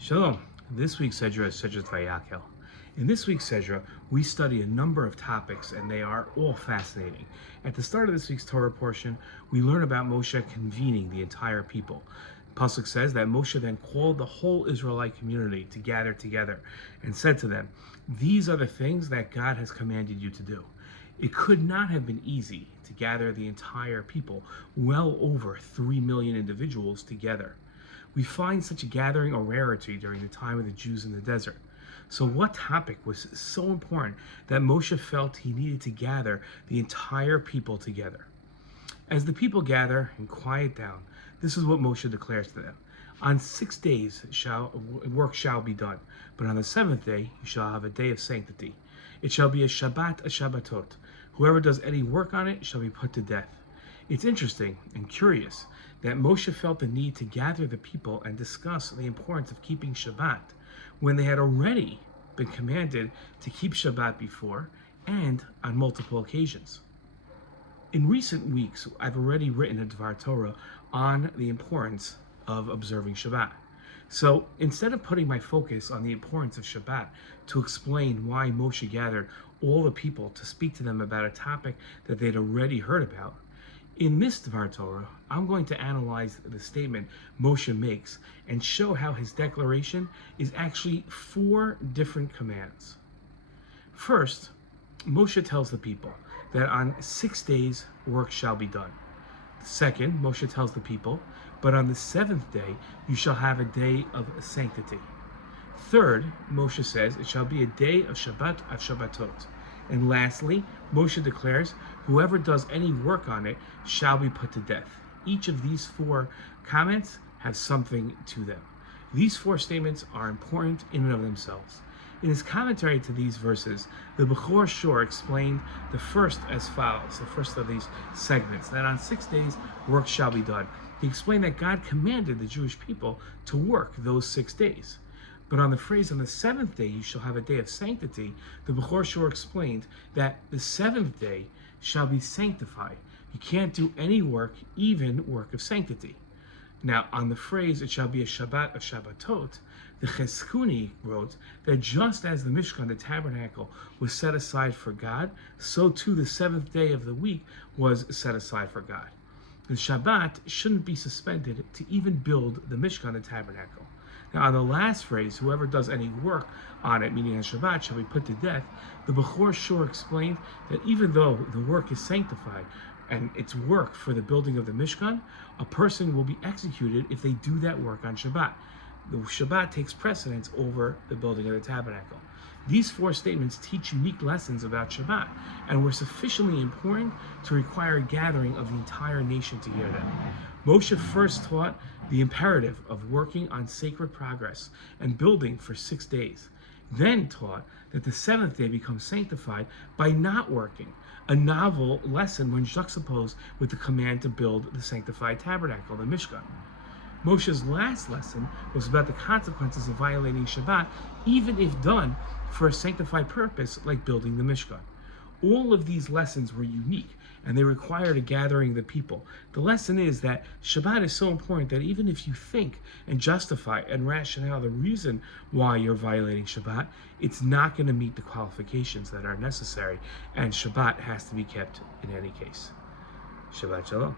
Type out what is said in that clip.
Shalom. This week's Sedra is Sedra Vayakehl. In this week's Sedra, we study a number of topics, and they are all fascinating. At the start of this week's Torah portion, we learn about Moshe convening the entire people. Pasuk says that Moshe then called the whole Israelite community to gather together and said to them, "These are the things that God has commanded you to do." It could not have been easy to gather the entire people, well over 3 million individuals together. We find such a gathering a rarity during the time of the Jews in the desert. So what topic was so important that Moshe felt he needed to gather the entire people together? As the people gather and quiet down, this is what Moshe declares to them. On 6 days work shall be done, but on the seventh day you shall have a day of sanctity. It shall be a Shabbat, a Shabbatot. Whoever does any work on it shall be put to death. It's interesting and curious that Moshe felt the need to gather the people and discuss the importance of keeping Shabbat when they had already been commanded to keep Shabbat before and on multiple occasions. In recent weeks, I've already written a Dvar Torah on the importance of observing Shabbat. So instead of putting my focus on the importance of Shabbat to explain why Moshe gathered all the people to speak to them about a topic that they'd already heard about, in this Dvar Torah, I'm going to analyze the statement Moshe makes and show how his declaration is actually 4 different commands. First, Moshe tells the people that on 6 days work shall be done. Second, Moshe tells the people, but on the 7th day you shall have a day of sanctity. Third, Moshe says it shall be a day of Shabbat of Shabbatot. And lastly, Moshe declares, whoever does any work on it shall be put to death. Each of these 4 comments has something to them. These 4 statements are important in and of themselves. In his commentary to these verses, the Bechor Shor explained the first as follows, the first of these segments, that on 6 days work shall be done. He explained that God commanded the Jewish people to work those 6 days. But on the phrase, on the 7th day you shall have a day of sanctity, the Bechor Shor explained that the 7th day shall be sanctified. You can't do any work, even work of sanctity. Now, on the phrase, it shall be a Shabbat of Shabbatot, the Cheskuni wrote that just as the Mishkan, the tabernacle, was set aside for God, so too the 7th day of the week was set aside for God. The Shabbat shouldn't be suspended to even build the Mishkan, the tabernacle. Now, on the last phrase, whoever does any work on it, meaning on Shabbat, shall be put to death, the Bechor Shor explained that even though the work is sanctified and it's work for the building of the Mishkan, a person will be executed if they do that work on Shabbat. The Shabbat takes precedence over the building of the tabernacle. These 4 statements teach unique lessons about Shabbat and were sufficiently important to require a gathering of the entire nation to hear them. Moshe first taught the imperative of working on sacred progress and building for 6 days, then taught that the 7th day becomes sanctified by not working, a novel lesson when juxtaposed with the command to build the sanctified tabernacle, the Mishkan. Moshe's last lesson was about the consequences of violating Shabbat, even if done for a sanctified purpose like building the Mishkan. All of these lessons were unique, and they required a gathering of the people. The lesson is that Shabbat is so important that even if you think and justify and rationale the reason why you're violating Shabbat, it's not going to meet the qualifications that are necessary, and Shabbat has to be kept in any case. Shabbat Shalom.